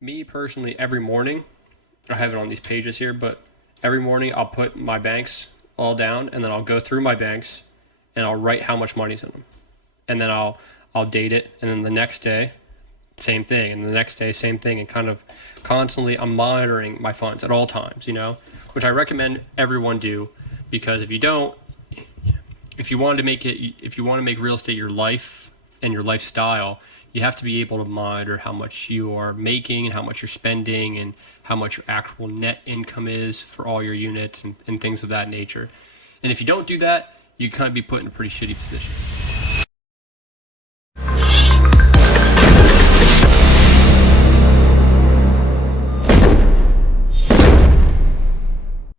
Me personally, every morning, I have it on these pages here, but every morning I'll put my banks all down and then I'll go through my banks and I'll write how much money's in them. And then I'll date it, and then the next day same thing, and the next day same thing, and kind of constantly I'm monitoring my funds at all times, which I recommend everyone do, because if you don't, if you want to make real estate your life and your lifestyle, you have to be able to monitor how much you are making and how much you're spending and how much your actual net income is for all your units and things of that nature. And if you don't do that, you kind of be put in a pretty shitty position.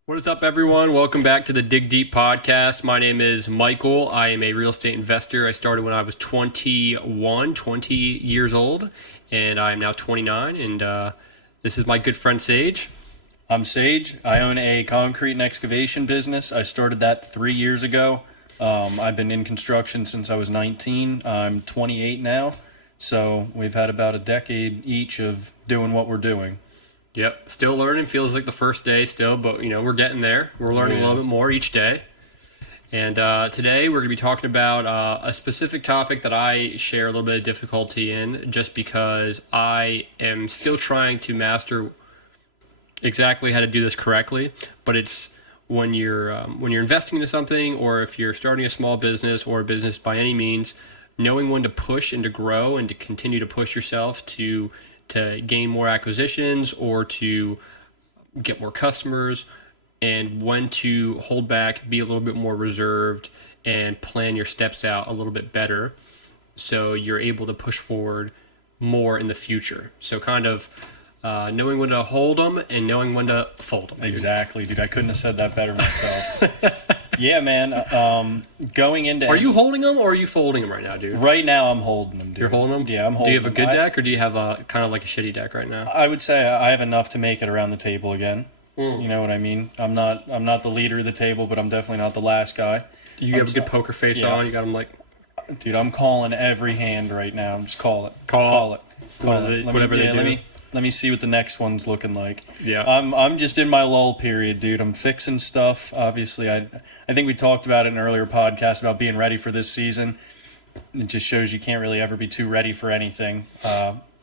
What is up, everyone? Welcome back to the Dig Deep podcast. My name is Michael. I am a real estate investor. I started when I was 20 years old, and I am now 29. And this is my good friend Sage. I'm Sage. I own a concrete and excavation business. I started that 3 years ago. I've been in construction since I was 19. I'm 28 now. So we've had about a decade each of doing what we're doing. Yep, still learning. Feels like the first day still, but we're getting there. We're learning a little bit more each day. And today we're going to be talking about a specific topic that I share a little bit of difficulty in, just because I am still trying to master exactly how to do this correctly. But it's when you're investing into something, or if you're starting a small business or a business by any means, knowing when to push and to grow and to continue to push yourself to gain more acquisitions or to get more customers, and when to hold back, be a little bit more reserved, and plan your steps out a little bit better so you're able to push forward more in the future. So kind of knowing when to hold them and knowing when to fold them. Exactly, dude. I couldn't have said that better myself. Yeah, man. Going into... Are you holding them or are you folding them right now, dude? Right now, I'm holding them, dude. You're holding them? Yeah, I'm holding them. Do you have a good deck, or do you have a kind of like a shitty deck right now? I would say I have enough to make it around the table again. You know what I mean? I'm not the leader of the table, but I'm definitely not the last guy. You have a good poker face on. You got them like... Dude, I'm calling every hand right now. Just call it. Call it. Whatever they do. Let me see what the next one's looking like. Yeah. I'm just in my lull period, dude. I'm fixing stuff. Obviously, I think we talked about it in an earlier podcast about being ready for this season. It just shows you can't really ever be too ready for anything.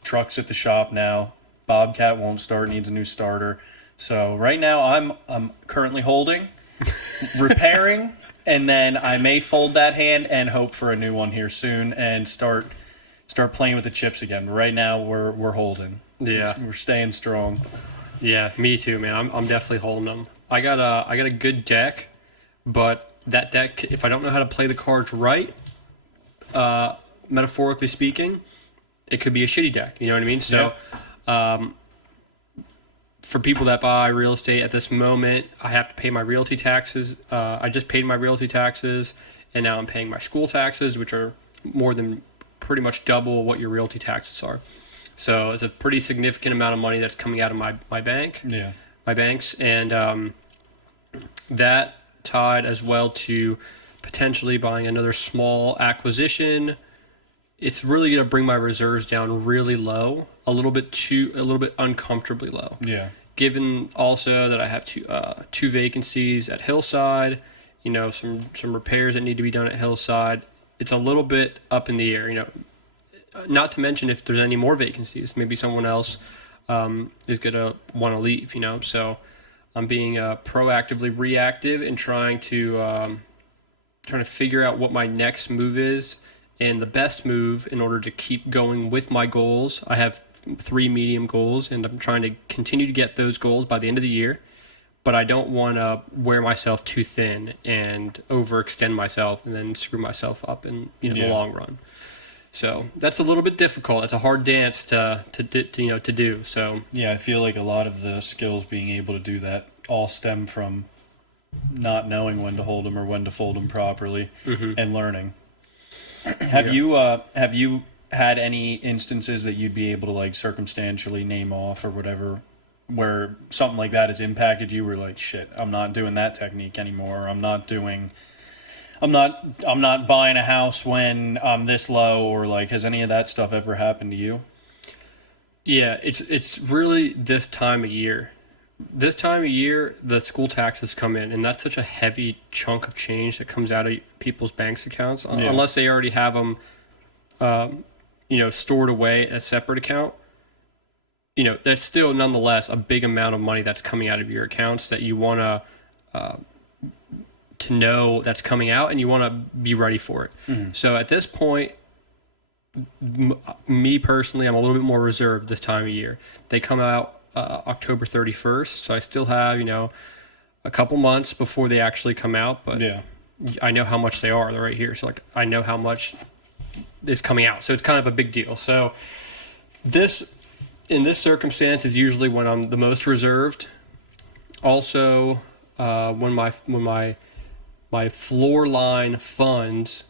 Truck's at the shop now. Bobcat won't start, needs a new starter. So right now I'm currently holding, repairing, and then I may fold that hand and hope for a new one here soon and start playing with the chips again. But right now we're holding. Yeah, we're staying strong. Yeah, me too, man. I'm definitely holding them. I got a good deck, but that deck, if I don't know how to play the cards right, metaphorically speaking, it could be a shitty deck. You know what I mean? So, for people that buy real estate at this moment, I have to pay my realty taxes. I just paid my realty taxes, and now I'm paying my school taxes, which are more than pretty much double what your realty taxes are. So it's a pretty significant amount of money that's coming out of my bank. Yeah. My banks, and that tied as well to potentially buying another small acquisition. It's really going to bring my reserves down really low, a little bit uncomfortably low. Yeah. Given also that I have two vacancies at Hillside, some repairs that need to be done at Hillside. It's a little bit up in the air, Not to mention if there's any more vacancies, maybe someone else is going to want to leave, So I'm being proactively reactive and trying to figure out what my next move is and the best move in order to keep going with my goals. I have 3 medium goals, and I'm trying to continue to get those goals by the end of the year. But I don't want to wear myself too thin and overextend myself and then screw myself up in the long run. So that's a little bit difficult. It's a hard dance to do. So yeah, I feel like a lot of the skills being able to do that all stem from not knowing when to hold them or when to fold them properly, and learning. Have you had any instances that you'd be able to like circumstantially name off or whatever, where something like that has impacted you? Where like, shit, I'm not doing that technique anymore. Or I'm not buying a house when I'm this low, or like, has any of that stuff ever happened to you? Yeah, it's really this time of year. This time of year, the school taxes come in, and that's such a heavy chunk of change that comes out of people's banks accounts, Yeah. unless they already have them, stored away in a separate account. That's still nonetheless a big amount of money that's coming out of your accounts that you want to know that's coming out, and you want to be ready for it. So at this point, me personally, I'm a little bit more reserved this time of year. They come out October 31st, so I still have a couple months before they actually come out, but Yeah. I know how much they are. They're right here, so like I know how much is coming out. So it's kind of a big deal. So this in this circumstance is usually when I'm the most reserved. Also, when my floor line funds,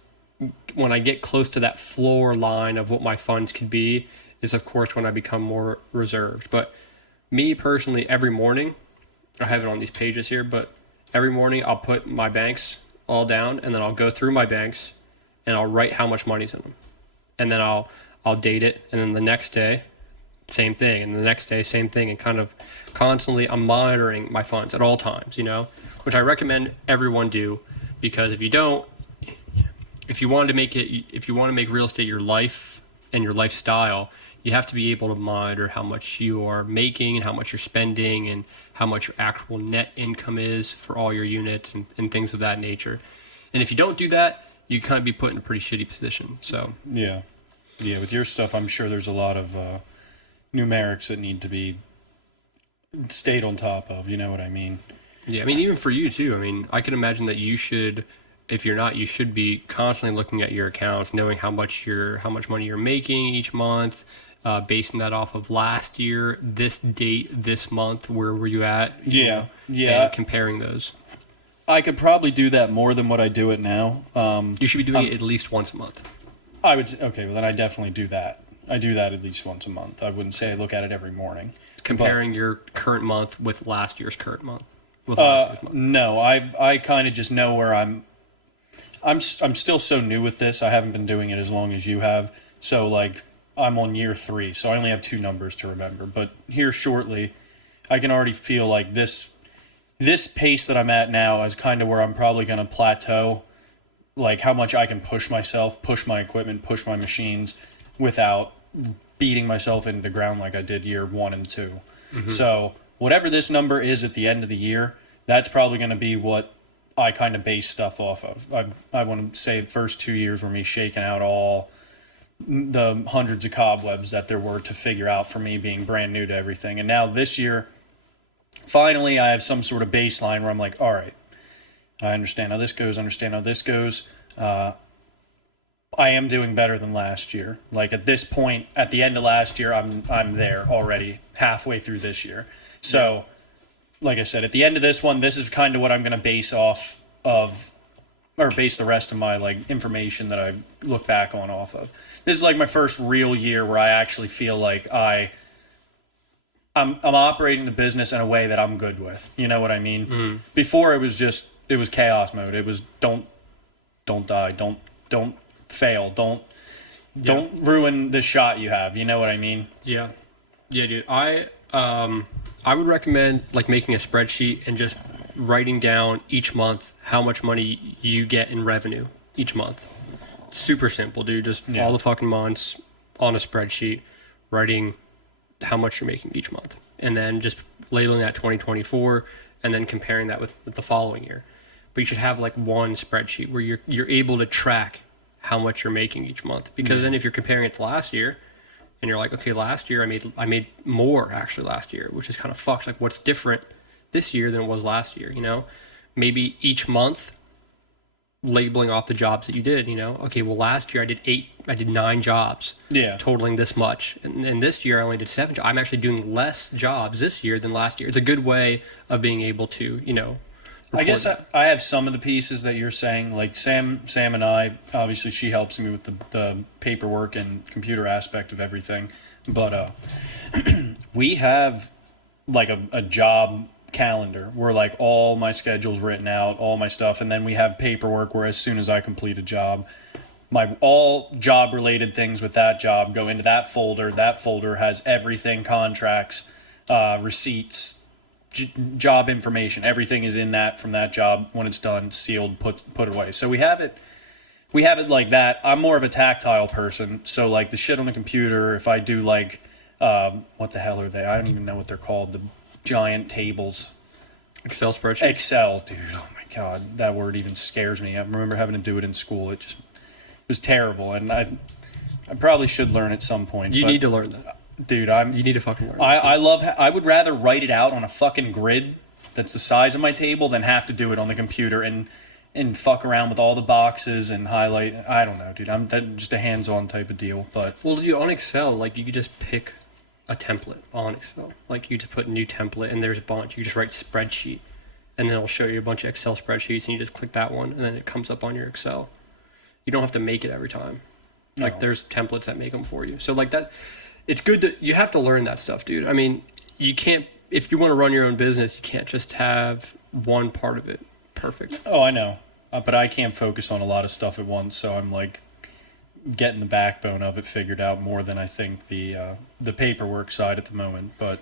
when I get close to that floor line of what my funds could be, is of course when I become more reserved. But me personally, every morning, I have it on these pages here, but every morning I'll put my banks all down, and then I'll go through my banks and I'll write how much money's in them. And then I'll date it, and then the next day, same thing, and the next day, same thing, and kind of constantly I'm monitoring my funds at all times, which I recommend everyone do, because if you don't, if you want to make real estate your life and your lifestyle, you have to be able to monitor how much you are making and how much you're spending and how much your actual net income is for all your units and things of that nature. And if you don't do that, you kind of be put in a pretty shitty position. So Yeah. With your stuff, I'm sure there's a lot of numerics that need to be stayed on top of. You know what I mean? yeah, I mean, even for you too. I mean, I can imagine that you should, if you're not, you should be constantly looking at your accounts, knowing how much money you're making each month, basing that off of last year, this date, this month, where were you at? And comparing those. I could probably do that more than what I do it now. You should be doing it at least once a month. Okay, well then I definitely do that. I do that at least once a month. I wouldn't say I look at it every morning. Comparing your current month with last year's current month. With last year's month. No, I kind of just know where I'm still so new with this. I haven't been doing it as long as you have. So like I'm on year 3, so I only have 2 numbers to remember. But here shortly, I can already feel like this pace that I'm at now is kind of where I'm probably going to plateau. Like how much I can push myself, push my equipment, push my machines without beating myself into the ground like I did year 1 and 2. Mm-hmm. So whatever this number is at the end of the year, that's probably going to be what I kind of base stuff off of. I want to say the first 2 years were me shaking out all the hundreds of cobwebs that there were to figure out for me being brand new to everything. And now this year, finally I have some sort of baseline where I'm like, all right, I understand how this goes, I am doing better than last year. Like at this point, at the end of last year, I'm there already, halfway through this year. So, like I said, at the end of this one, this is kind of what I'm going to base off of, or base the rest of my like information that I look back on off of. This is like my first real year where I actually feel like I'm operating the business in a way that I'm good with. You know what I mean? Mm. Before it was chaos mode. It was don't die, don't fail, don't ruin the shot you have. You know what I mean? Yeah, dude. I would recommend like making a spreadsheet and just writing down each month how much money you get in revenue each month. Super simple, dude. Just all the fucking months on a spreadsheet, writing how much you're making each month, and then just labeling that 2024, and then comparing that with the following year. But you should have like one spreadsheet where you're able to track how much you're making each month, because then if you're comparing it to last year, and you're like, okay, last year I made more actually last year, which is kind of fucked. Like, what's different this year than it was last year? Maybe each month labeling off the jobs that you did. Okay, well last year I did 9 jobs, totaling this much, and this year I only did 7 jobs. I'm actually doing less jobs this year than last year. It's a good way of being able to I guess I have some of the pieces that you're saying. Like Sam and I, obviously she helps me with the paperwork and computer aspect of everything. But we have like a job calendar where like all my schedule's written out, all my stuff. And then we have paperwork where as soon as I complete a job, my all job related things with that job go into that folder. That folder has everything, contracts, receipts, job information. Everything is in that from that job. When it's done, sealed, put away. So we have it like that. I'm more of a tactile person. So like the shit on the computer, if I do like, what the hell are they? I don't even know what they're called. The giant tables. Excel spreadsheet. Excel, dude. Oh my God. That word even scares me. I remember having to do it in school. It was terrible. And I probably should learn at some point. You need to learn that. Dude, you need to fucking learn. I would rather write it out on a fucking grid that's the size of my table than have to do it on the computer and fuck around with all the boxes and highlight. I don't know, dude. I'm just a hands-on type of deal. But well, dude, on Excel, like you could just pick a template on Excel. Like you just put new template and there's a bunch. You just write spreadsheet, and then it'll show you a bunch of Excel spreadsheets, and you just click that one, and then it comes up on your Excel. You don't have to make it every time. Like there's templates that make them for you. So like that, it's good to, you have to learn that stuff, dude. I mean, you can't, if you want to run your own business, you can't just have one part of it perfect. Oh, I know. But I can't focus on a lot of stuff at once, so I'm like getting the backbone of it figured out more than I think the paperwork side at the moment. But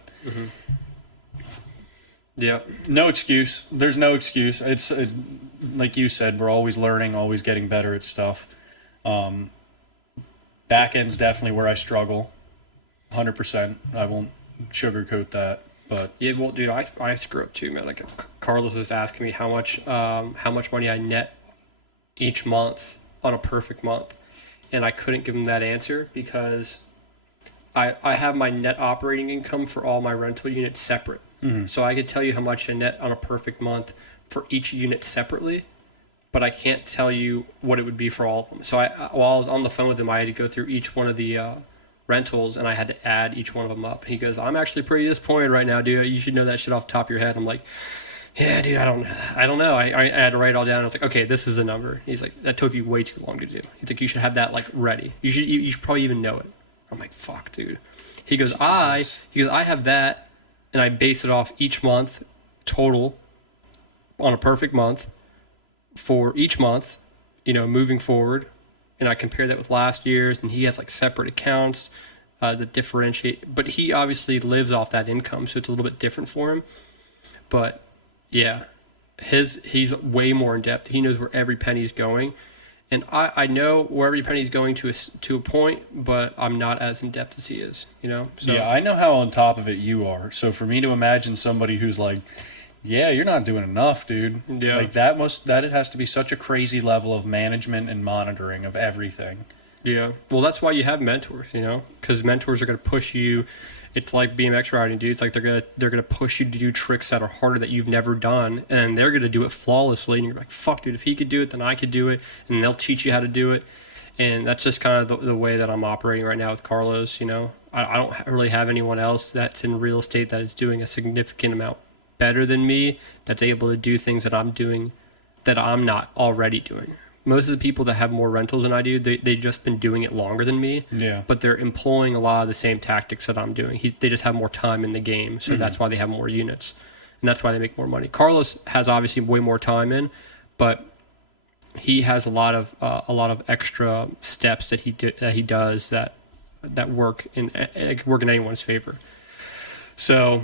yeah, no excuse. There's no excuse. It's like you said, we're always learning, always getting better at stuff. Back end's definitely where I struggle, 100%. I won't sugarcoat that. But yeah, well, dude, I screw up too, man. Like Carlos was asking me how much money I net each month on a perfect month, and I couldn't give him that answer because I have my net operating income for all my rental units separate. Mm-hmm. So I could tell you how much I net on a perfect month for each unit separately, but I can't tell you what it would be for all of them. So while I was on the phone with him, I had to go through each one of the rentals, and I had to add each one of them up. He goes, I'm actually pretty disappointed right now, dude. You should know that shit off the top of your head. I'm like, yeah, dude, I don't know. I had to write it all down. I was like, okay, this is the number. He's like, that took you way too long to do. He's like, you should have that like ready. You should probably even know it. I'm like, fuck, dude. He goes, I have that, and I base it off each month total on a perfect month for each month, moving forward. And I compare that with last year's, and he has like separate accounts that differentiate. But he obviously lives off that income, so it's a little bit different for him. But yeah, he's way more in depth. He knows where every penny's going, and I know where every penny's going to a point, but I'm not as in depth as he is. So, yeah, I know how on top of it you are. So for me to imagine somebody who's like, yeah, you're not doing enough, dude. Yeah. Like that has to be such a crazy level of management and monitoring of everything. Yeah. Well, that's why you have mentors, because mentors are going to push you. It's like BMX riding, dude. It's like they're gonna push you to do tricks that are harder that you've never done, and they're gonna do it flawlessly. And you're like, fuck, dude, if he could do it, then I could do it, and they'll teach you how to do it. And that's just kind of the way that I'm operating right now with Carlos. I don't really have anyone else that's in real estate that is doing a significant amount better than me, that's able to do things that I'm doing that I'm not already doing. Most of the people that have more rentals than I do, they've just been doing it longer than me. Yeah. But they're employing a lot of the same tactics that I'm doing. They just have more time in the game, so that's why they have more units, and that's why they make more money. Carlos has obviously way more time in, but he has a lot of extra steps that he does that work in anyone's favor. So,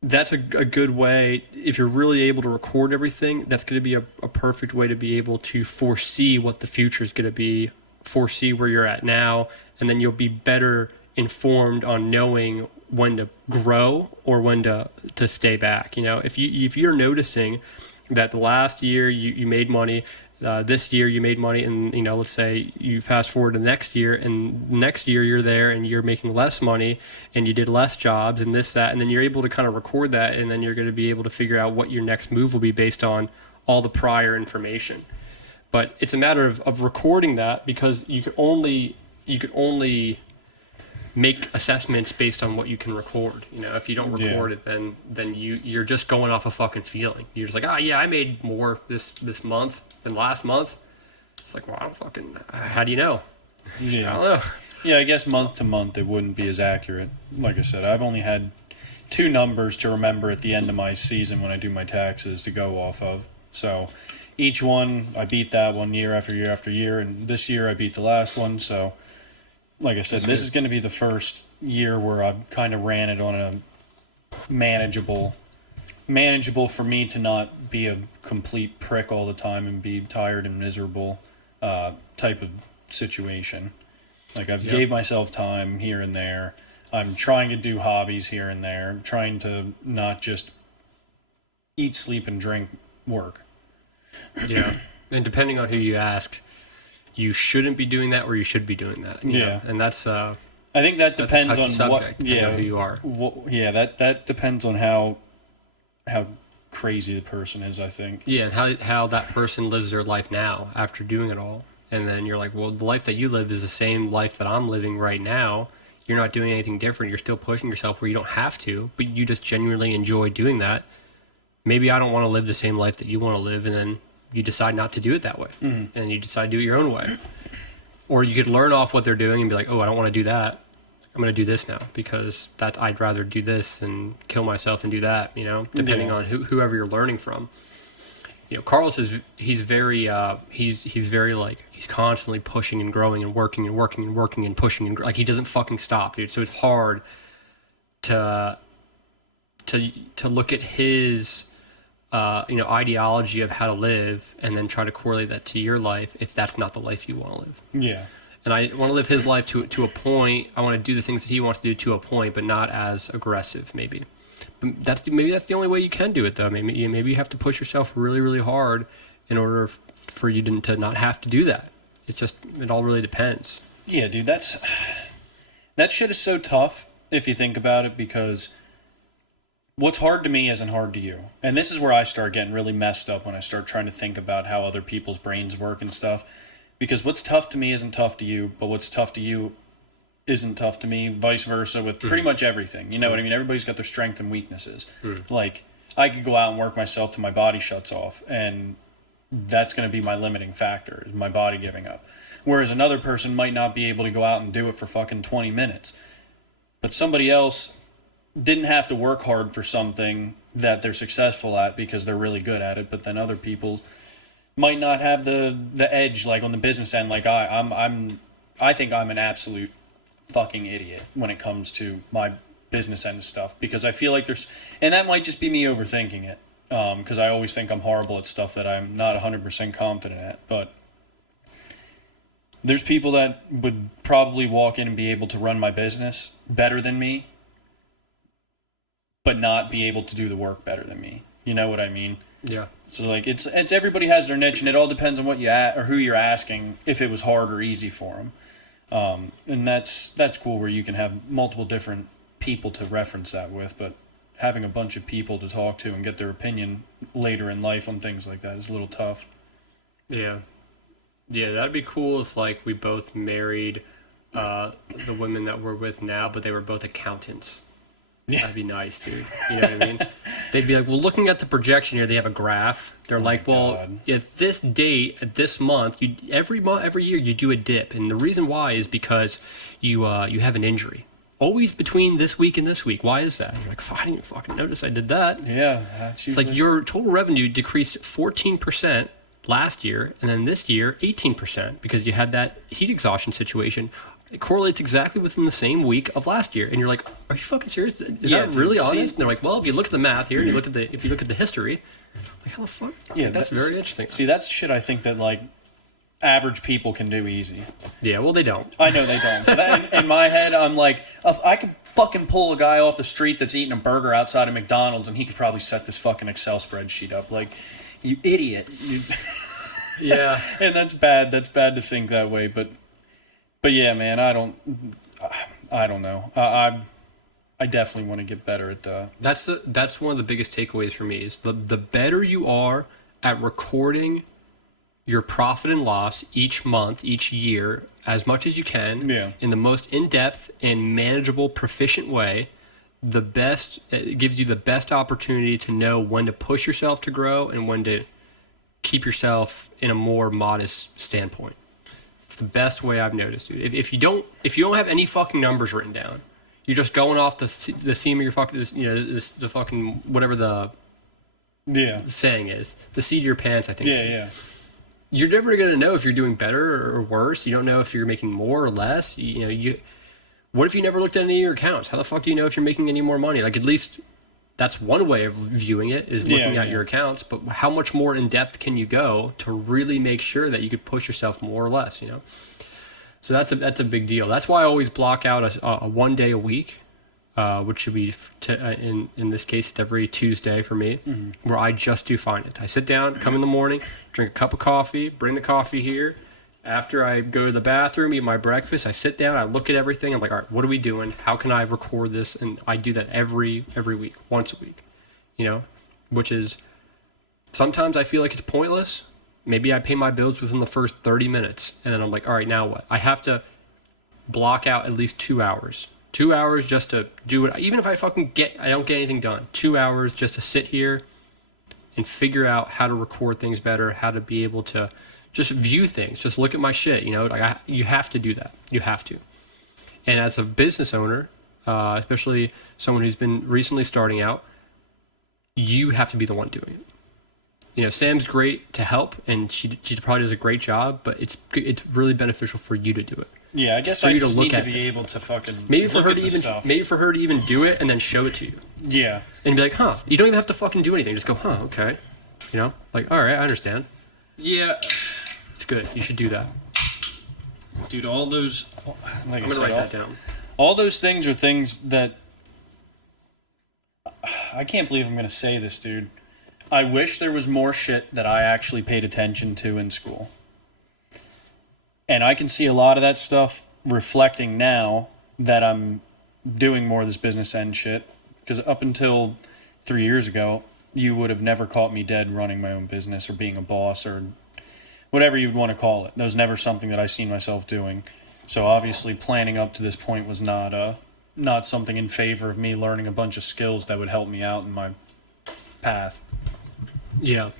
that's a good way. If you're really able to record everything, that's going to be a perfect way to be able to foresee what the future is going to be, foresee where you're at now, and then you'll be better informed on knowing when to grow or when to stay back. If you're noticing that the last year you made money, this year you made money, and let's say you fast forward to next year, and next year you're there and you're making less money and you did less jobs and this, that, and then you're able to kind of record that, and then you're going to be able to figure out what your next move will be based on all the prior information. But it's a matter of recording that, because you could only make assessments based on what you can record. If you don't record it, then you're just going off a fucking feeling. You're just like, I made more this month than last month. It's like, well, how do you know? Yeah. I don't know. Yeah, I guess month to month it wouldn't be as accurate. Like I said, I've only had 2 numbers to remember at the end of my season when I do my taxes to go off of. So each one I beat that one year after year after year, and this year I beat the last one. So, like I said, this is going to be the first year where I've kind of ran it on a manageable for me to not be a complete prick all the time and be tired and miserable type of situation. Like I've gave myself time here and there. I'm trying to do hobbies here and there. I'm trying to not just eat, sleep, and drink, work. Yeah. And depending on who you ask, you shouldn't be doing that or you should be doing that. You know? And that's I think that depends on subject, what on who you are. That depends on how crazy the person is, I think. Yeah, and how that person lives their life now after doing it all. And then you're like, well, the life that you live is the same life that I'm living right now. You're not doing anything different. You're still pushing yourself where you don't have to, but you just genuinely enjoy doing that. Maybe I don't want to live the same life that you want to live, and then you decide not to do it that way. And you decide to do it your own way. Or you could learn off what they're doing and be like, oh, I don't want to do that. I'm going to do this now because I'd rather do this and kill myself and do that, you know, depending on whoever you're learning from. You know, Carlos he's very like, he's constantly pushing and growing and working and working and working and pushing and like he doesn't fucking stop, dude. So it's hard to look at his ideology of how to live and then try to correlate that to your life if that's not the life you want to live. Yeah. And I want to live his life to a point. I want to do the things that he wants to do to a point, but not as aggressive, maybe. But maybe that's the only way you can do it, though. Maybe you have to push yourself really, really hard in order for you to not have to do that. It all really depends. Yeah, dude, that shit is so tough if you think about it, because what's hard to me isn't hard to you. And this is where I start getting really messed up when I start trying to think about how other people's brains work and stuff. Because what's tough to me isn't tough to you, but what's tough to you isn't tough to me, vice versa, with pretty much everything. You know what I mean? Everybody's got their strengths and weaknesses. Like, I could go out and work myself till my body shuts off, and that's going to be my limiting factor, is my body giving up. Whereas another person might not be able to go out and do it for fucking 20 minutes. But somebody else didn't have to work hard for something that they're successful at because they're really good at it, but then other people might not have the edge, like on the business end. Like I think I'm an absolute fucking idiot when it comes to my business end of stuff, because I feel like and that might just be me overthinking it, because I always think I'm horrible at stuff that I'm not 100% confident at, but there's people that would probably walk in and be able to run my business better than me, but not be able to do the work better than me. You know what I mean? Yeah. So like it's everybody has their niche, and it all depends on what you or who you're asking, if it was hard or easy for them. And that's cool where you can have multiple different people to reference that with, but having a bunch of people to talk to and get their opinion later in life on things like that is a little tough. Yeah. Yeah, that'd be cool if like we both married the women that we're with now, but they were both accountants. Yeah. That'd be nice, dude. You know what I mean? They'd be like, well, looking at the projection here, they have a graph. They're like, well, at this date, at this month, every year you do a dip. And the reason why is because you have an injury. Always between this week and this week. Why is that? You're like, I didn't even fucking notice I did that. Yeah. It's like your total revenue decreased 14% last year, and then this year, 18%, because you had that heat exhaustion situation. It correlates exactly within the same week of last year, and you're like, "Are you fucking serious? Is that really honest?" And they're like, "Well, if you look at the math here, and if you look at the history, like how the fuck?" Yeah, that's very interesting. See, that's shit I think that like average people can do easy. Yeah, well, they don't. I know they don't. But in my head, I'm like, I could fucking pull a guy off the street that's eating a burger outside of McDonald's, and he could probably set this fucking Excel spreadsheet up. Like, you idiot. Yeah, and that's bad. That's bad to think that way, but yeah, man, I don't know. I definitely want to get better at the. That's one of the biggest takeaways for me is the better you are at recording your profit and loss each month, each year, as much as you can, in the most in-depth and manageable, proficient way. The best, it gives you the best opportunity to know when to push yourself to grow and when to keep yourself in a more modest standpoint. It's the best way I've noticed, dude. If you don't have any fucking numbers written down, you're just going off the theme of your fucking, the fucking whatever the Yeah. The saying is. The seat of your pants, I think. Yeah. You're never going to know if you're doing better or worse. You don't know if you're making more or less. What if you never looked at any of your accounts? How the fuck do you know if you're making any more money? Like, at least that's one way of viewing it, is looking at your accounts. But how much more in depth can you go to really make sure that you could push yourself more or less, So that's a big deal. That's why I always block out a 1 day a week, which should be, in this case, it's every Tuesday for me, where I just do finance. I sit down, come in the morning, drink a cup of coffee, bring the coffee here. After I go to the bathroom, eat my breakfast, I sit down, I look at everything. I'm like, all right, what are we doing? How can I record this? And I do that every week, once a week, which is sometimes I feel like it's pointless. Maybe I pay my bills within the first 30 minutes. And then I'm like, all right, now what? I have to block out at least 2 hours. 2 hours just to do it. Even if I don't get anything done. 2 hours just to sit here and figure out how to record things better, how to be able to just view things, just look at my shit, you have to do that. You have to. And as a business owner, especially someone who's been recently starting out, you have to be the one doing it. Sam's great to help, and she probably does a great job, but it's really beneficial for you to do it. Yeah, I guess I just need to be able to fucking maybe for her to even do it and then show it to you. Yeah. And be like, huh, you don't even have to fucking do anything. Just go, huh, okay. Like, all right, I understand. Yeah. It's good. You should do that. Dude, all those... I'm going to write that down. All those things are things that... I can't believe I'm going to say this, dude. I wish there was more shit that I actually paid attention to in school. And I can see a lot of that stuff reflecting now that I'm doing more of this business end shit. Because up until 3 years ago, you would have never caught me dead running my own business or being a boss or whatever you'd want to call it. That was never something that I seen myself doing. So obviously planning up to this point was not something in favor of me learning a bunch of skills that would help me out in my path. Yeah.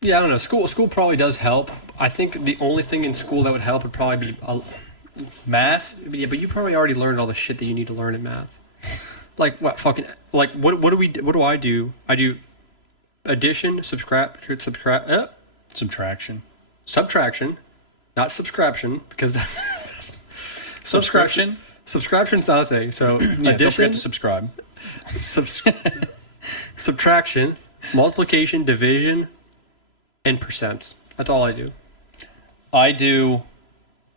Yeah, I don't know. School probably does help. I think the only thing in school that would help would probably be math. Yeah, but you probably already learned all the shit that you need to learn in math. Like what do I do? I do addition, subtraction, not subtraction, because subscription. Subscription's not a thing. So yeah, addition, don't forget to subscribe. Subtraction, multiplication, division, and percents. That's all I do. I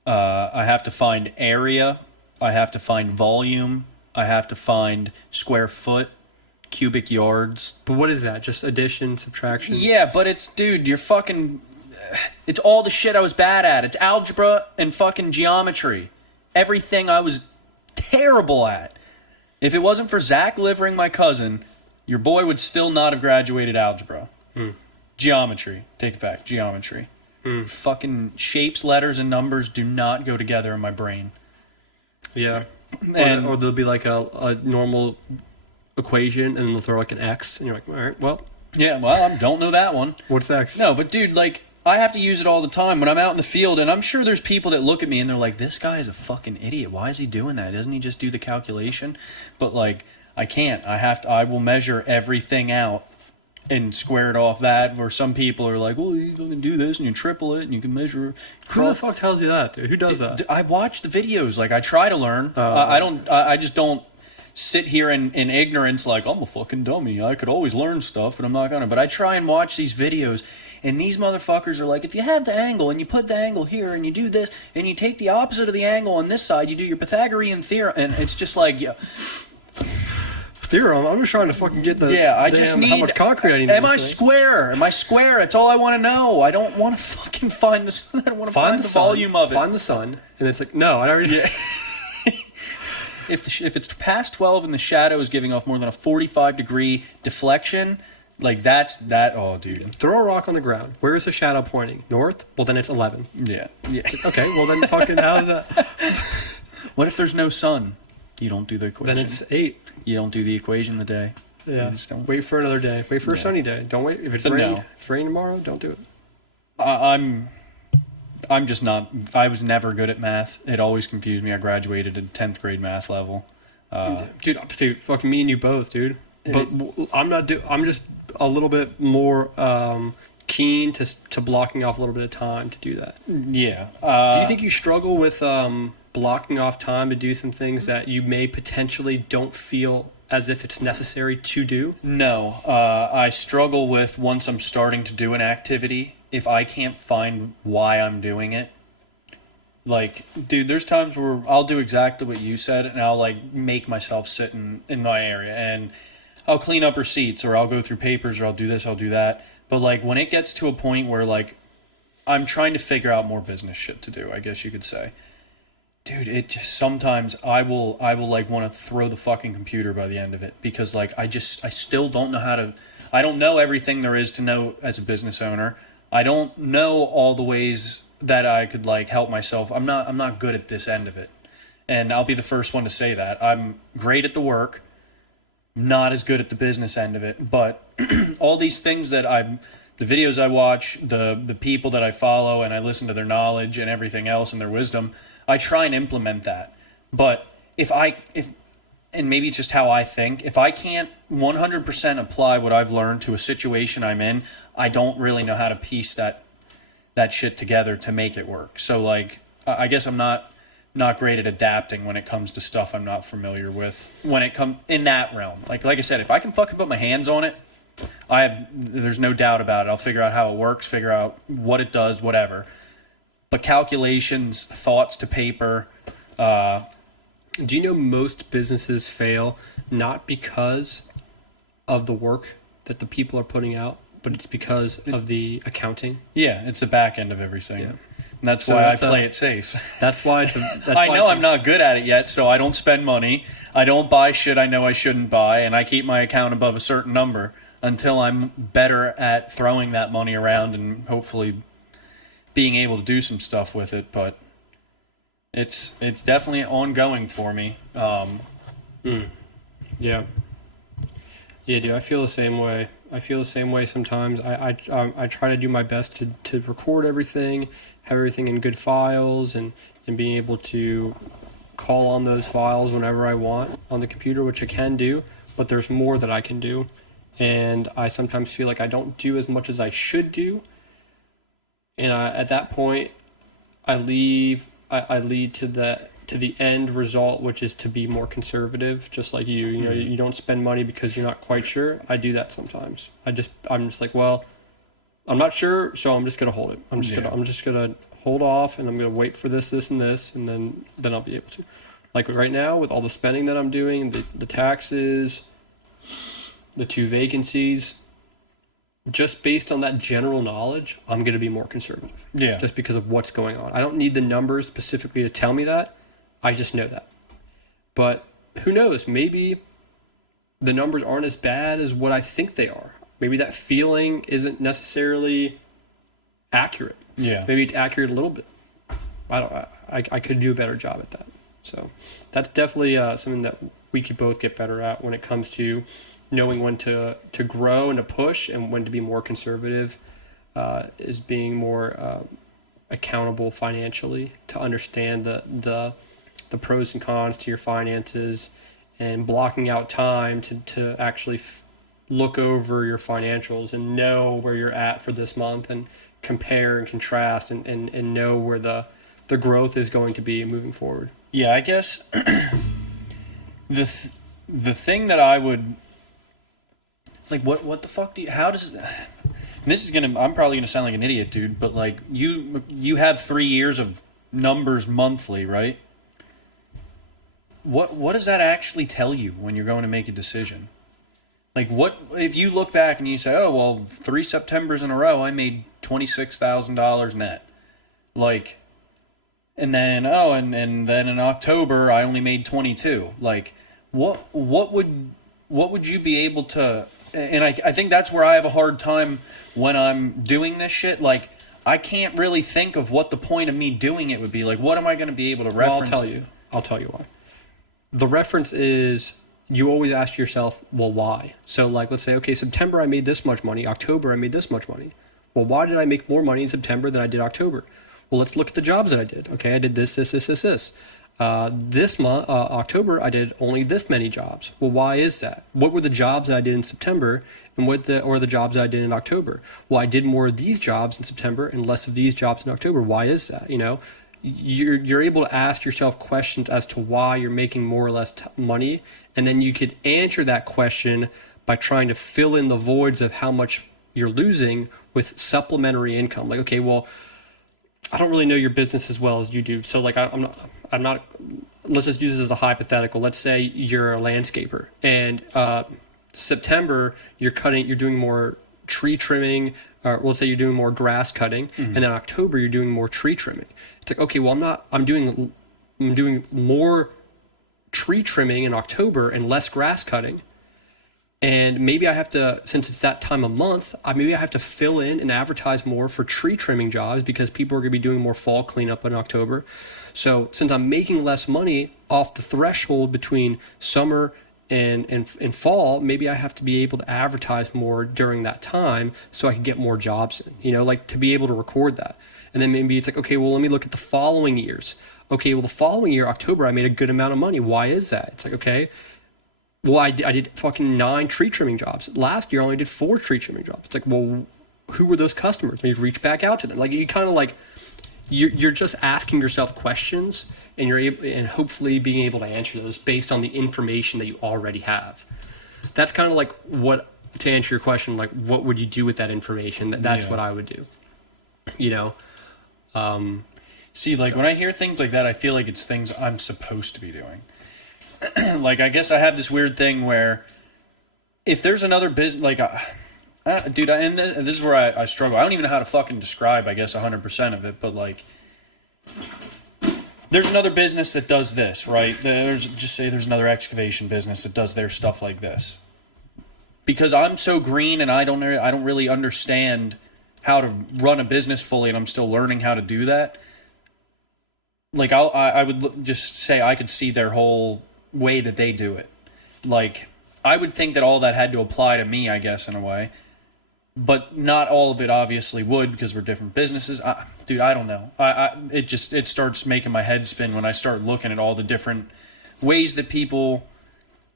have to find area. I have to find volume. I have to find square foot, cubic yards. But what is that? Just addition, subtraction? Yeah, but you're fucking... It's all the shit I was bad at. It's algebra and fucking geometry. Everything I was terrible at. If it wasn't for Zach delivering my cousin, your boy would still not have graduated algebra. Geometry. Take it back. Geometry. Fucking shapes, letters, and numbers do not go together in my brain. Yeah. Or there'll be like a normal equation, and then they'll throw like an X, and you're like, all right, well. Yeah, well, I don't know that one. What's X? No, but dude, like, I have to use it all the time when I'm out in the field, and I'm sure there's people that look at me and they're like, this guy is a fucking idiot. Why is he doing that? Doesn't he just do the calculation? But, like, I can't. I will measure everything out and square it off that, where some people are like, well, you can do this and you triple it and you can measure. Who the fuck tells you that, dude? Who does that? I watch the videos. Like, I try to learn. I just don't sit here in ignorance like, I'm a fucking dummy. I could always learn stuff, but I'm not gonna. But I try and watch these videos, and these motherfuckers are like, if you have the angle and you put the angle here and you do this and you take the opposite of the angle on this side, you do your Pythagorean theorem, and it's just like, yeah. Theorem. I'm just trying to fucking get the how much concrete I need. Am I square? Am I square? That's all I want to know. I don't want to fucking find this. I don't want to find the volume of it. Find the sun, and it's like, no, I already. Yeah. If it's past 12 and the shadow is giving off more than a 45-degree deflection, like that's that. Oh, dude. Throw a rock on the ground. Where is the shadow pointing? North? Well, then it's 11. Yeah. Okay. Well, then fucking how's that? What if there's no sun? You don't do the equation. Then it's 8. You don't do the equation the day. Yeah. Wait for another day. Wait for a sunny day. Don't wait. If it's rain, if it's rain tomorrow, don't do it. I'm just not. I was never good at math. It always confused me. I graduated at 10th grade math level. Dude, fucking me and you both, dude. But I'm not. I'm just a little bit more keen to blocking off a little bit of time to do that. Yeah. Do you think you struggle with blocking off time to do some things that you may potentially don't feel as if it's necessary to do? No. I struggle with, once I'm starting to do an activity, if I can't find why I'm doing it. Like, dude, there's times where I'll do exactly what you said, and I'll, like, make myself sit in my area, and I'll clean up receipts, or I'll go through papers, or I'll do this, I'll do that. But, like, when it gets to a point where, like, I'm trying to figure out more business shit to do, I guess you could say. Dude, it just, sometimes I will like, want to throw the fucking computer by the end of it, because, like, I still don't know how to, I don't know everything there is to know as a business owner. I don't know all the ways that I could, like, help myself. I'm not good at this end of it. And I'll be the first one to say that. I'm great at the work, not as good at the business end of it. But all these things that the videos I watch, the people that I follow, and I listen to their knowledge and everything else and their wisdom, I try and implement that. But if and maybe it's just how I think, if I can't 100% apply what I've learned to a situation I'm in, I don't really know how to piece that shit together to make it work. So, like, I guess I'm not great at adapting when it comes to stuff I'm not familiar with, when it comes in that realm. Like I said, if I can fucking put my hands on it, there's no doubt about it. I'll figure out how it works, figure out what it does, whatever. But calculations, thoughts to paper. Do you know most businesses fail not because of the work that the people are putting out, but it's because of the accounting? Yeah, it's the back end of everything. Yeah. And that's why I play it safe. That's why I'm not good at it yet, so I don't spend money. I don't buy shit I know I shouldn't buy, and I keep my account above a certain number until I'm better at throwing that money around and hopefully being able to do some stuff with it. But it's definitely ongoing for me. Yeah, dude, I feel the same way. Sometimes. I try to do my best to record everything, have everything in good files, and being able to call on those files whenever I want on the computer, which I can do, but there's more that I can do. And I sometimes feel like I don't do as much as I should do. And at that point, I lead to the end result, which is to be more conservative, just like you. You know, you don't spend money because you're not quite sure. I do that sometimes. I'm just like, well, I'm not sure, so I'm just gonna hold it. I'm just gonna hold off, and I'm gonna wait for this, and this, and then I'll be able to. Like right now, with all the spending that I'm doing, the taxes, the 2 vacancies, just based on that general knowledge, I'm going to be more conservative. Yeah. Just because of what's going on. I don't need the numbers specifically to tell me that. I just know that. But who knows? Maybe the numbers aren't as bad as what I think they are. Maybe that feeling isn't necessarily accurate. Yeah. Maybe it's accurate a little bit. I could do a better job at that. So that's definitely something that we could both get better at when it comes to knowing when to grow and to push, and when to be more conservative, is being more accountable financially, to understand the pros and cons to your finances, and blocking out time to actually look over your financials and know where you're at for this month, and compare and contrast, and know where the growth is going to be moving forward. Yeah, I guess the thing that I would, like, what the fuck how does, I'm probably gonna sound like an idiot, dude, but, like, you have 3 years of numbers monthly, right? What does that actually tell you when you're going to make a decision? Like, what if you look back and you say, oh, well, 3 Septembers in a row I made $26,000 net, like, and then and then in October I only made 22. Like, what would you be able to? And I think that's where I have a hard time when I'm doing this shit. Like, I can't really think of what the point of me doing it would be. Like, what am I going to be able to reference? Well, I'll tell you why. The reference is, you always ask yourself, well, why? So, like, let's say, okay, September I made this much money, October I made this much money. Well, why did I make more money in September than I did October? Well, let's look at the jobs that I did. Okay, I did this. This month, October, I did only this many jobs. Well, why is that? What were the jobs that I did in September, and what the jobs that I did in October? Well, I did more of these jobs in September and less of these jobs in October. Why is that? You're able to ask yourself questions as to why you're making more or less money, and then you could answer that question by trying to fill in the voids of how much you're losing with supplementary income. Like, okay, well, I don't really know your business as well as you do. So like I'm not let's just use this as a hypothetical. Let's say you're a landscaper and September you're doing more tree trimming, or let's say you're doing more grass cutting, and then October you're doing more tree trimming. It's like, okay, well I'm doing more tree trimming in October and less grass cutting. And maybe I have to, since it's that time of month, maybe I have to fill in and advertise more for tree trimming jobs because people are going to be doing more fall cleanup in October. So since I'm making less money off the threshold between summer and fall, maybe I have to be able to advertise more during that time so I can get more jobs in, like to be able to record that. And then maybe it's like, okay, well, let me look at the following years. Okay, well, the following year, October, I made a good amount of money. Why is that? It's like, okay, well, I did fucking 9 tree trimming jobs. Last year, I only did 4 tree trimming jobs. It's like, well, who were those customers? And you reach back out to them. Like, you kind of like, you're just asking yourself questions, and you're able, and hopefully being able to answer those based on the information that you already have. That's kind of like what, to answer your question, like, what would you do with that information? That's what I would do. See, like, when I hear things like that, I feel like it's things I'm supposed to be doing. Like, I guess I have this weird thing where if there's another business, like, dude, and this is where I struggle. I don't even know how to fucking describe, I guess, 100% of it, but, like, there's another business that does this, right? There's another excavation business that does their stuff like this. Because I'm so green and I don't really understand how to run a business fully, and I'm still learning how to do that. Like, I would just say I could see their whole way that they do it. Like, I would think that all that had to apply to me, I guess, in a way. But not all of it obviously would, because we're different businesses. Dude, I don't know. It starts making my head spin when I start looking at all the different ways that people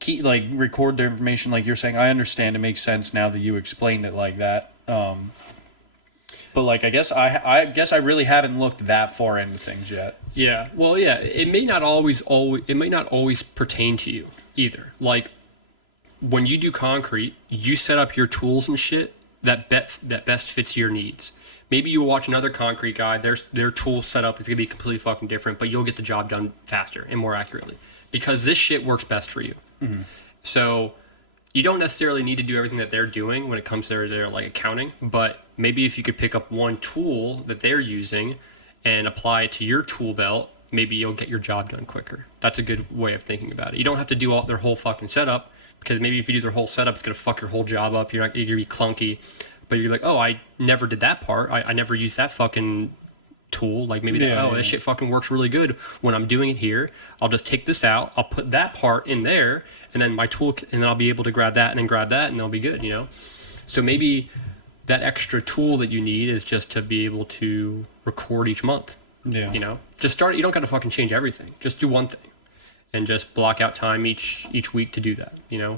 record their information. Like you're saying, I understand. It makes sense now that you explained it like that. But like, I guess I really haven't looked that far into things yet. Yeah. Well, yeah. It may not always pertain to you either. Like, when you do concrete, you set up your tools and shit that best fits your needs. Maybe you watch another concrete guy, their tool setup is gonna be completely fucking different, but you'll get the job done faster and more accurately because this shit works best for you. Mm-hmm. So you don't necessarily need to do everything that they're doing when it comes to their like accounting, but maybe if you could pick up one tool that they're using and apply it to your tool belt, maybe you'll get your job done quicker. That's a good way of thinking about it. You don't have to do their whole fucking setup, because maybe if you do their whole setup, it's going to fuck your whole job up. You're going to be clunky. But you're like, oh, I never did that part. I never used that fucking tool. Like, maybe, this shit fucking works really good when I'm doing it here. I'll just take this out. I'll put that part in there, and then my tool, and then I'll be able to grab that and then grab that, and they'll be good, So maybe that extra tool that you need is just to be able to record each month. Yeah. Just start. You don't got to fucking change everything. Just do one thing. And just block out time each week to do that.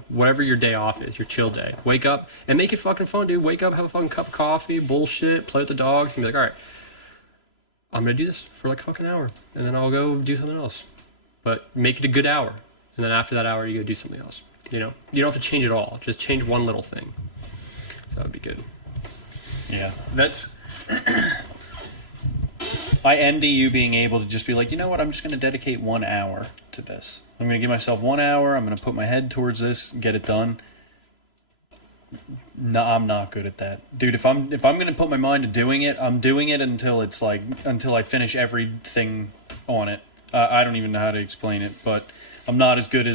Whatever your day off is, your chill day. Wake up and make it fucking fun, dude. Wake up, have a fucking cup of coffee, bullshit, play with the dogs, and be like, all right, I'm gonna do this for like a fucking hour, and then I'll go do something else. But make it a good hour, and then after that hour, you go do something else. You don't have to change it all. Just change one little thing. So that would be good. Yeah, that's. I envy you being able to just be like, you know what, I'm just going to dedicate 1 hour to this. I'm going to give myself 1 hour. I'm going to put my head towards this and get it done. No, I'm not good at that. Dude, if I'm going to put my mind to doing it, I'm doing it until I finish everything on it. I don't even know how to explain it, but I'm not as good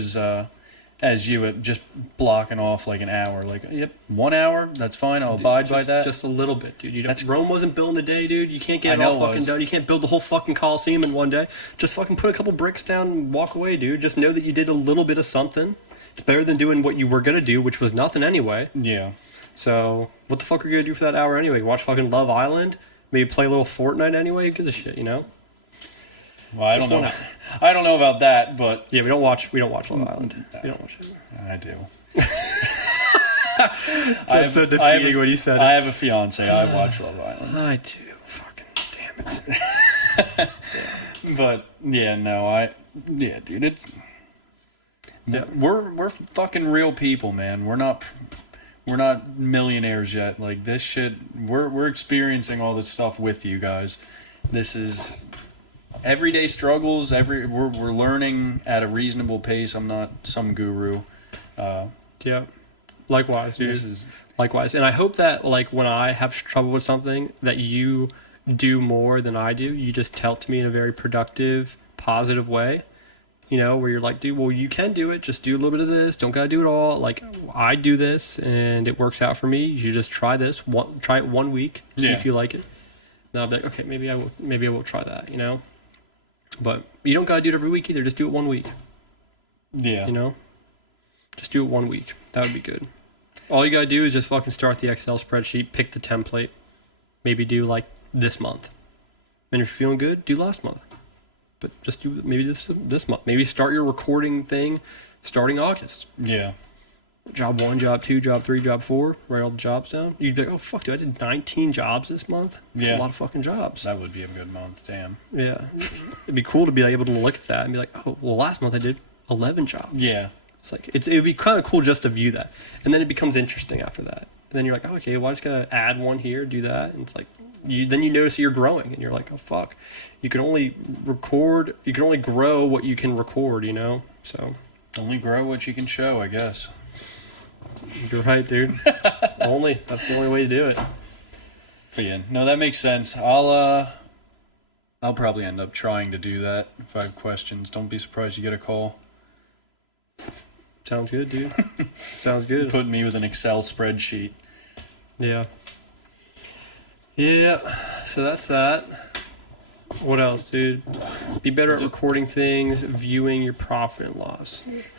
as you at just blocking off like an hour. Like, yep, 1 hour, that's fine. I'll abide by that. Just a little bit, dude. Rome wasn't built in a day, dude. You can't get it all fucking done. You can't build the whole fucking Coliseum in one day. Just fucking put a couple bricks down and walk away, dude. Just know that you did a little bit of something. It's better than doing what you were gonna do, which was nothing anyway. Yeah. So, what the fuck are you gonna do for that hour anyway? Watch fucking Love Island? Maybe play a little Fortnite anyway? Who gives a shit, Well, I don't know. I don't know about that, but yeah, we don't watch Love Island. We don't watch it. I do. That's so defeating what you said. I have a fiance. I watch Love Island. I do. Fucking damn it. But yeah, no, dude, it's we're fucking real people, man. We're not millionaires yet. Like this shit, we're experiencing all this stuff with you guys. This is everyday struggles. We're learning at a reasonable pace. I'm not some guru. Yeah. Likewise, dude. Likewise. And I hope that, like, when I have trouble with something, that you do more than I do. You just tell it to me in a very productive, positive way. You know, where you're like, dude, well, you can do it. Just do a little bit of this. Don't gotta do it all. Like, I do this, and it works out for me. You just try this. Try it 1 week. See if you like it. Then I'll be like, okay, maybe I will try that, you know? But you don't gotta do it every week either. Just do it 1 week. Yeah. You know? Just do it 1 week. That would be good. All you gotta do is just fucking start the Excel spreadsheet, pick the template, maybe do like this month. And if you're feeling good, do last month. But just do maybe this month. Maybe start your recording thing starting August. Yeah. Job 1, job 2, job 3, job 4, write all the jobs down. You'd be like, oh fuck, dude, I did 19 jobs this month? That's a lot of fucking jobs. That would be a good month, damn. Yeah. It'd be cool to be able to look at that and be like, oh, well, last month I did 11 jobs. Yeah. It's like it would be kind of cool just to view that, and then it becomes interesting after that. And then you're like, oh, okay, well, I just gotta add one here, do that, and it's like then you notice you're growing, and you're like, oh fuck, you can only grow what you can record, you know. So only grow what you can show, I guess. You're right, dude. That's the only way to do it. But yeah, no, that makes sense. I'll probably end up trying to do that if I have questions. Don't be surprised you get a call. Sounds good, dude. Sounds good. Put me with an Excel spreadsheet. Yeah. Yeah. So that's that. What else, dude? Be better at recording things, viewing your profit and loss.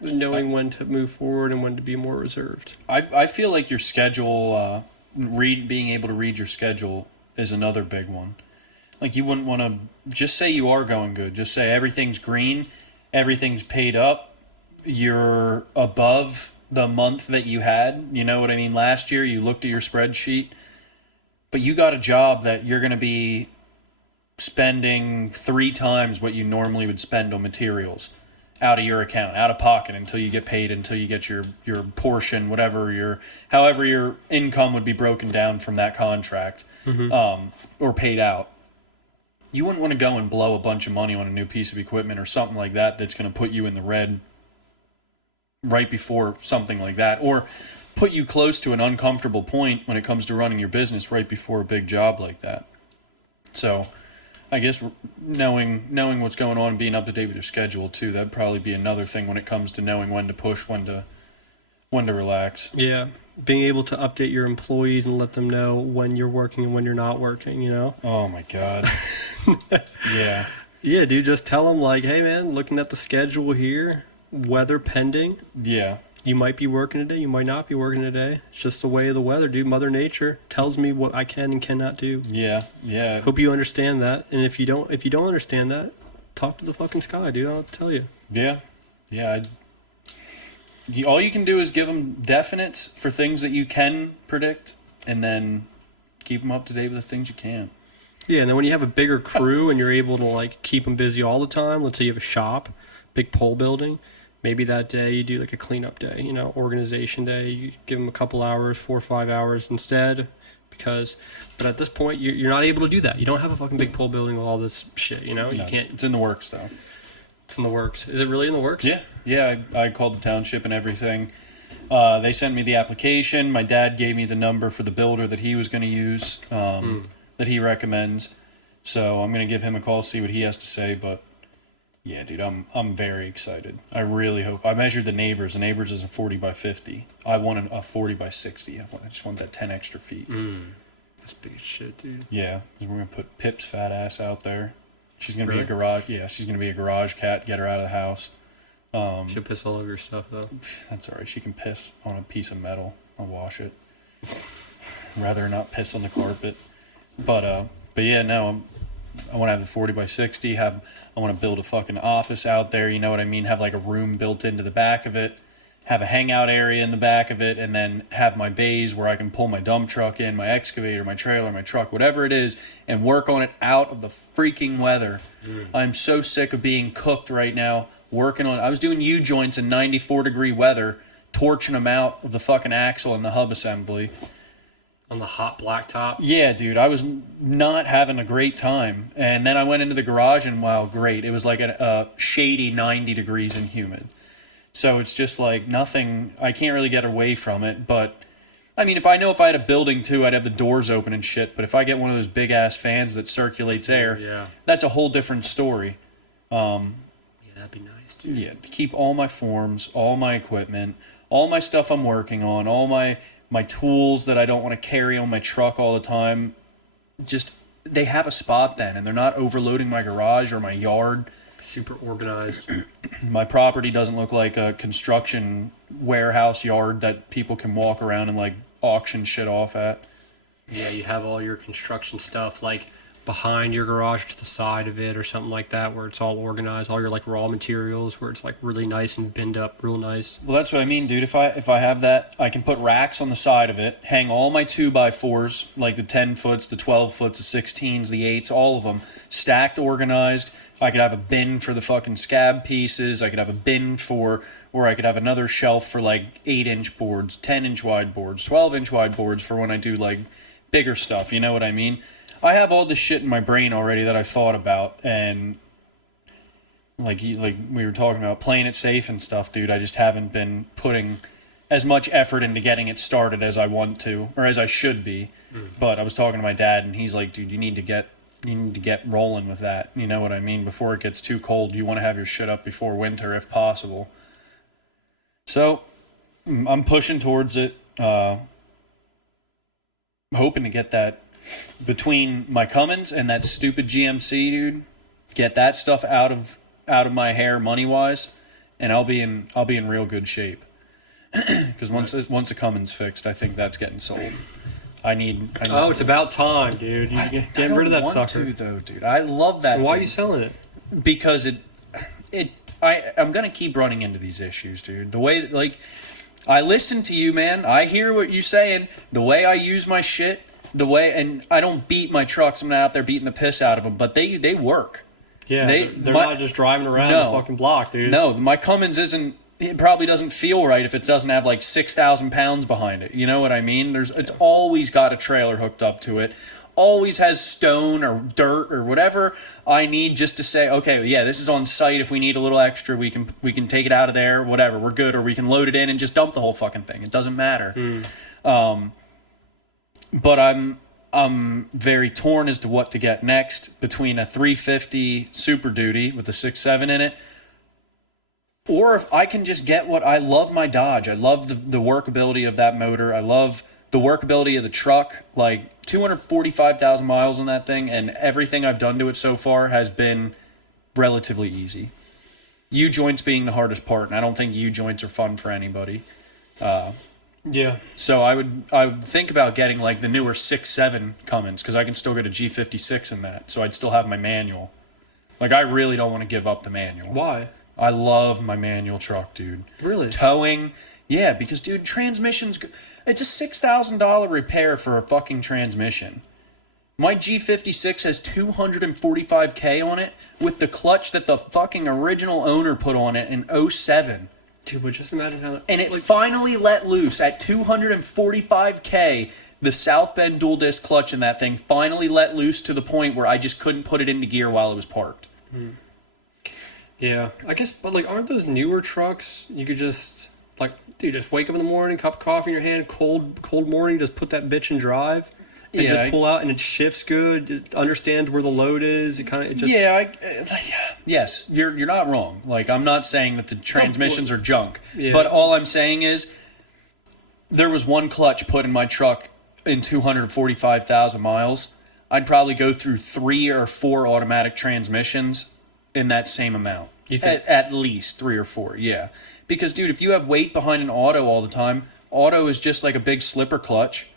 Knowing when to move forward and when to be more reserved. I feel like your schedule, being able to read your schedule is another big one. Like you wouldn't want to just say you are going good. Just say everything's green. Everything's paid up, you're above the month that you had, you know what I mean? Last year you looked at your spreadsheet, but you got a job that you're going to be spending 3 times what you normally would spend on materials out of your account, out of pocket until you get paid, until you get your portion, however your income would be broken down from that contract, or paid out. You wouldn't want to go and blow a bunch of money on a new piece of equipment or something like that that's going to put you in the red right before something like that, or put you close to an uncomfortable point when it comes to running your business right before a big job like that. So I guess knowing what's going on and being up to date with your schedule too, that'd probably be another thing when it comes to knowing when to push, when to relax. Yeah. Being able to update your employees and let them know when you're working and when you're not working, you know? Oh my God. Yeah. Yeah, dude, just tell them like, hey man, looking at the schedule here, weather pending. Yeah. You might be working today, you might not be working today. It's just the way of the weather, dude. Mother Nature tells me what I can and cannot do. Yeah, yeah. Hope you understand that. And if you don't understand that, talk to the fucking sky, dude. I'll tell you. Yeah. Yeah, all you can do is give them definites for things that you can predict, and then keep them up to date with the things you can't. Yeah, and then when you have a bigger crew and you're able to like keep them busy all the time, let's say you have a shop, big pole building, maybe that day you do like a cleanup day, you know, organization day. You give them a couple hours, 4 or 5 hours instead, but at this point you're not able to do that. You don't have a fucking big pole building with all this shit, you know. You can't. It's in the works though. It's in the works. Is it really in the works? Yeah. I called the township and everything. They sent me the application. My dad gave me the number for the builder that he was going to use, that he recommends. So I'm going to give him a call, see what he has to say. But yeah, dude, I'm very excited. I really hope. I measured the neighbors. The neighbors is a 40 by 50. I want a 40 by 60. I just want that 10 extra feet. That's big as shit, dude. Yeah, because we're going to put Pip's fat ass out there. She's going to be a garage. Yeah, she's going to be a garage cat. Get her out of the house. She'll piss all over your stuff, though. That's all right. She can piss on a piece of metal. I'll wash it. Rather not piss on the carpet. But yeah, no, I want to have the 40 by 60. I want to build a fucking office out there. You know what I mean? Have like a room built into the back of it. Have a hangout area in the back of it, and then have my bays where I can pull my dump truck in, my excavator, my trailer, my truck, whatever it is, and work on it out of the freaking weather. I'm so sick of being cooked right now. I was doing U-joints in 94-degree weather, torching them out of the fucking axle and the hub assembly. On the hot blacktop? Yeah, dude, I was not having a great time. And then I went into the garage, and wow, great. It was like a shady 90 degrees and humid. So it's just like nothing, I can't really get away from it. But, I mean, if I had a building too, I'd have the doors open and shit. But if I get one of those big-ass fans that circulates air, that's a whole different story. Yeah, that'd be nice, dude. Yeah, to keep all my forms, all my equipment, all my stuff I'm working on, all my tools that I don't want to carry on my truck all the time, just, they have a spot then, and they're not overloading my garage or my yard. Super organized. My property doesn't look like a construction warehouse yard that people can walk around and like auction shit off at. Yeah, you have all your construction stuff like behind your garage to the side of it or something like that, where it's all organized, all your like raw materials, where it's like really nice and binned up real nice. Well, that's what I mean, dude. If I have that, I can put racks on the side of it, hang all my 2x4s, like the 10 foots, the 12 foots, the 16s, the 8s, all of them, stacked, organized. I could have a bin for the fucking scab pieces. I could have a bin or I could have another shelf for like 8-inch boards, 10-inch wide boards, 12-inch wide boards for when I do like bigger stuff. You know what I mean? I have all this shit in my brain already that I thought about, and like we were talking about playing it safe and stuff, dude. I just haven't been putting as much effort into getting it started as I want to, or as I should be. But I was talking to my dad, and he's like, dude, you need to get rolling with that. You know what I mean? Before it gets too cold, you want to have your shit up before winter if possible. So I'm pushing towards it, hoping to get that between my Cummins and that stupid GMC, dude. Get that stuff out of my hair money wise, and I'll be in real good shape. Because once the Cummins fixed, I think that's getting sold. I need Oh, it's about time, dude. You get rid of that sucker. I don't want to, though, dude. I love that. Why are you selling it? Because I'm gonna keep running into these issues, dude. The way, like, I listen to you, man. I hear what you're saying. The way I use my shit, and I don't beat my trucks. I'm not out there beating the piss out of them, but they work. Yeah, they're not just driving around the fucking block, dude. No, my Cummins isn't. It probably doesn't feel right if it doesn't have like 6,000 pounds behind it. You know what I mean? It's always got a trailer hooked up to it. Always has stone or dirt or whatever I need just to say, okay, yeah, this is on site. If we need a little extra, we can take it out of there. Whatever, we're good. Or we can load it in and just dump the whole fucking thing. It doesn't matter. But I'm very torn as to what to get next between a 350 Super Duty with a 6.7 in it. Or if I can just get I love my Dodge. I love the workability of that motor. I love the workability of the truck. Like 245,000 miles on that thing, and everything I've done to it so far has been relatively easy. U-joints being the hardest part, and I don't think U-joints are fun for anybody. Yeah. So I would think about getting like the newer 6.7 Cummins, because I can still get a G56 in that. So I'd still have my manual. Like, I really don't want to give up the manual. Why? I love my manual truck, dude. Really? Towing. Yeah, because, dude, transmissions... It's a $6,000 repair for a fucking transmission. My G56 has 245K on it with the clutch that the fucking original owner put on it in 07. Dude, but just imagine how... And it finally let loose at 245K. The South Bend dual disc clutch in that thing finally let loose to the point where I just couldn't put it into gear while it was parked. Yeah, I guess, but like, aren't those newer trucks? You could just, like, dude, just wake up in the morning, cup of coffee in your hand, cold morning, just put that bitch in drive, and just pull out, and it shifts good. It understands where the load is. It kind of, it just. Yeah, yes, you're not wrong. Like, I'm not saying that the transmissions are junk, but all I'm saying is there was one clutch put in my truck in 245,000 miles. I'd probably go through 3 or 4 automatic transmissions in that same amount. You think? At least 3 or 4, yeah. Because, dude, if you have weight behind an auto all the time, auto is just like a big slipper clutch.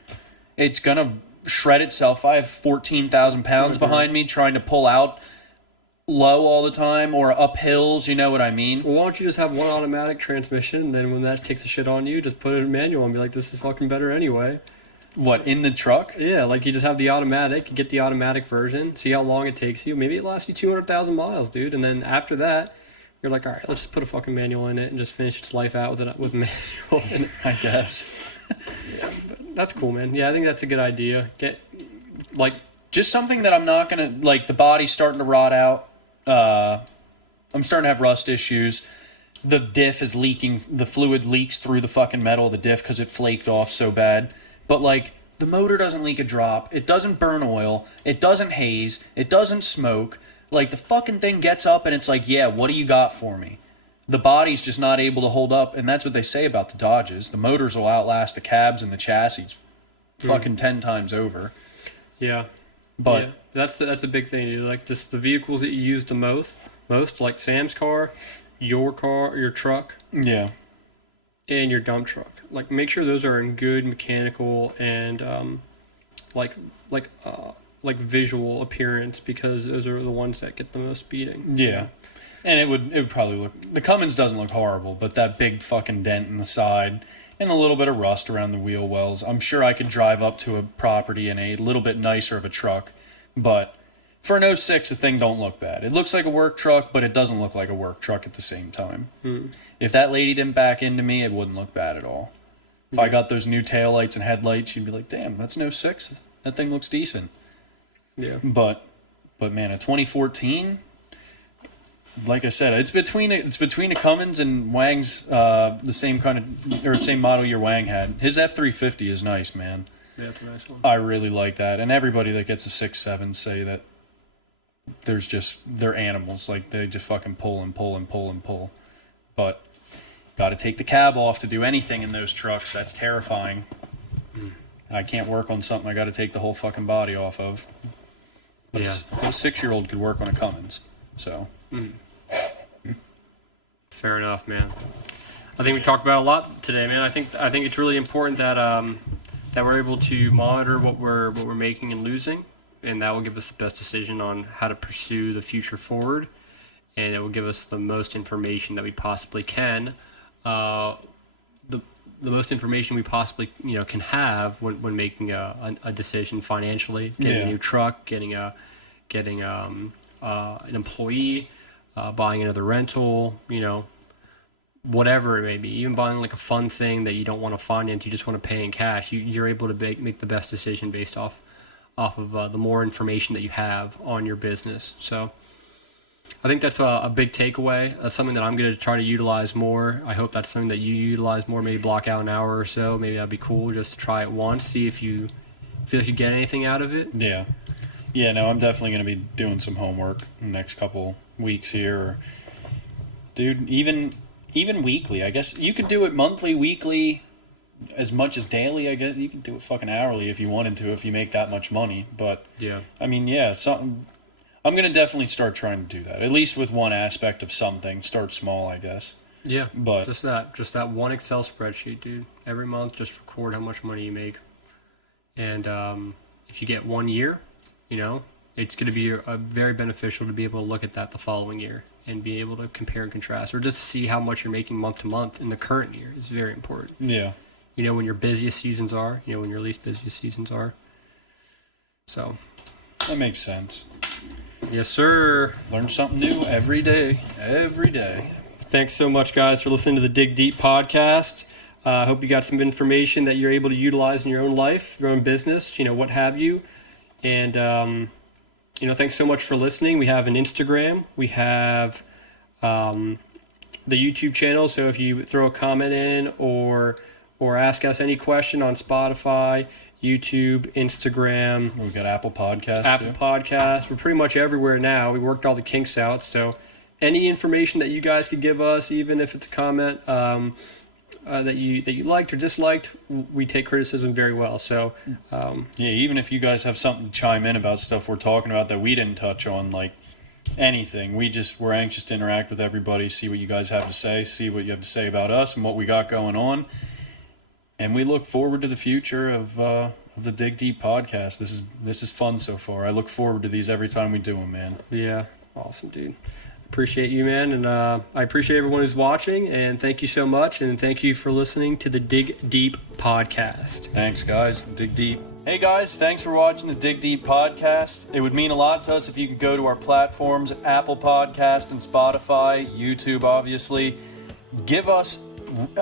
It's gonna shred itself. I have 14,000 pounds behind me trying to pull out low all the time or up hills, you know what I mean? Well, why don't you just have one automatic transmission, and then when that takes a shit on you, just put it in manual and be like, this is fucking better anyway. What, in the truck? Yeah, like you just have the automatic, you get the automatic version, see how long it takes you. Maybe it lasts you 200,000 miles, dude. And then after that, you're like, all right, let's just put a fucking manual in it and just finish its life out with manual in it. I guess. Yeah, but that's cool, man. Yeah, I think that's a good idea. Just something that I'm not going to, like, the body's starting to rot out. I'm starting to have rust issues. The diff is leaking. The fluid leaks through the fucking metal of the diff because it flaked off so bad. But, like, the motor doesn't leak a drop. It doesn't burn oil. It doesn't haze. It doesn't smoke. Like, the fucking thing gets up and it's like, yeah, what do you got for me? The body's just not able to hold up. And that's what they say about the Dodges. The motors will outlast the cabs and the chassis fucking 10 times over. Yeah. But... yeah. That's a big thing, dude. Like, just the vehicles that you use the most, like Sam's car, your truck, yeah, and your dump truck. Like, make sure those are in good mechanical and like visual appearance, because those are the ones that get the most beating. Yeah, and it would probably look. The Cummins doesn't look horrible, but that big fucking dent in the side and a little bit of rust around the wheel wells. I'm sure I could drive up to a property in a little bit nicer of a truck. But for an 06, the thing don't look bad. It looks like a work truck, but it doesn't look like a work truck at the same time. If that lady didn't back into me, it wouldn't look bad at all. If I got those new taillights and headlights, she'd be like, damn, that's an 06. That thing looks decent. Yeah. But man, a 2014, like I said, it's between a Cummins and Wang's the same kind of, or same model year Wang had. His F350 is nice, man. Yeah, it's a nice one. I really like that. And everybody that gets a 6.7 say that they're animals. Like, they just fucking pull and pull and pull and pull. But got to take the cab off to do anything in those trucks. That's terrifying. I can't work on something I got to take the whole fucking body off of. But Yeah. a 6-year-old could work on a Cummins. So. Fair enough, man. I think we talked about a lot today, man. I think it's really important that that we're able to monitor what we're making and losing, and that will give us the best decision on how to pursue the future forward, and it will give us the most information that we possibly can, the most information we possibly can have when making a decision financially, getting a new truck, getting an employee, buying another rental, whatever it may be, even buying like a fun thing that you don't want to finance, you just want to pay in cash. You're able to make the best decision based off of the more information that you have on your business. So I think that's a big takeaway. That's something that I'm going to try to utilize more. I hope that's something that you utilize more. Maybe block out an hour or so. Maybe that'd be cool just to try it once, see if you feel like you get anything out of it. Yeah. No, I'm definitely going to be doing some homework in the next couple weeks here. Dude, even weekly. I guess you could do it monthly, weekly, as much as daily. I guess you could do it fucking hourly if you wanted to, if you make that much money. But yeah, I mean, yeah, something. I'm gonna definitely start trying to do that, at least with one aspect of something. Start small, I guess. Yeah, but just that one Excel spreadsheet, dude. Every month, just record how much money you make, and if you get 1 year, it's going to be very beneficial to be able to look at that the following year and be able to compare and contrast, or just see how much you're making month to month in the current year is very important. Yeah. When your busiest seasons are, when your least busiest seasons are. So. That makes sense. Yes, sir. Learn something new every day. Every day. Thanks so much, guys, for listening to the Dig Deep podcast. I hope you got some information that you're able to utilize in your own life, your own business, what have you. And, thanks so much for listening. We have an Instagram. We have the YouTube channel. So if you throw a comment in or ask us any question on Spotify, YouTube, Instagram. We got Apple Podcasts. We're pretty much everywhere now. We worked all the kinks out. So any information that you guys could give us, even if it's a comment that you liked or disliked, we take criticism very well. So even if you guys have something to chime in about stuff we're talking about that we didn't touch on, like anything, we're anxious to interact with everybody, see what you guys have to say, see what you have to say about us and what we got going on. And we look forward to the future of of the Dig Deep podcast. This is fun so far. I look forward to these every time we do them, man. Yeah, awesome, dude. Appreciate you, man, and I appreciate everyone who's watching, and thank you so much, and thank you for listening to the Dig Deep podcast. Thanks, guys. Dig Deep. Hey, guys, thanks for watching the Dig Deep podcast. It would mean a lot to us if you could go to our platforms, Apple Podcast and Spotify, YouTube, obviously. Give us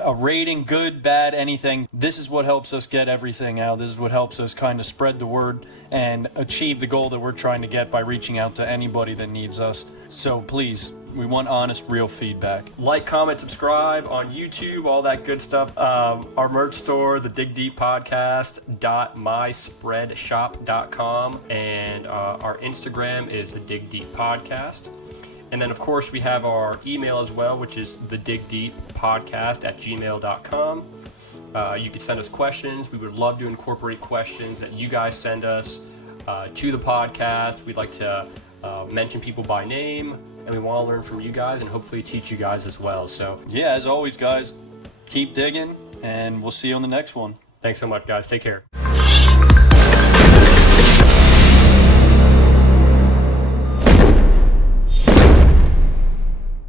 a rating, good, bad, anything. This is what helps us get everything out. This is what helps us kind of spread the word and achieve the goal that we're trying to get by reaching out to anybody that needs us. So please, we want honest, real feedback. Like, comment, subscribe on YouTube, all that good stuff. Our merch store, the Dig Deep Podcast.myspreadshop.com, and our Instagram is the Dig Deep Podcast. And then, of course, we have our email as well, which is thedigdeeppodcast@gmail.com. You can send us questions. We would love to incorporate questions that you guys send us to the podcast. We'd like to mention people by name, and we want to learn from you guys and hopefully teach you guys as well. So, yeah, as always, guys, keep digging, and we'll see you on the next one. Thanks so much, guys. Take care.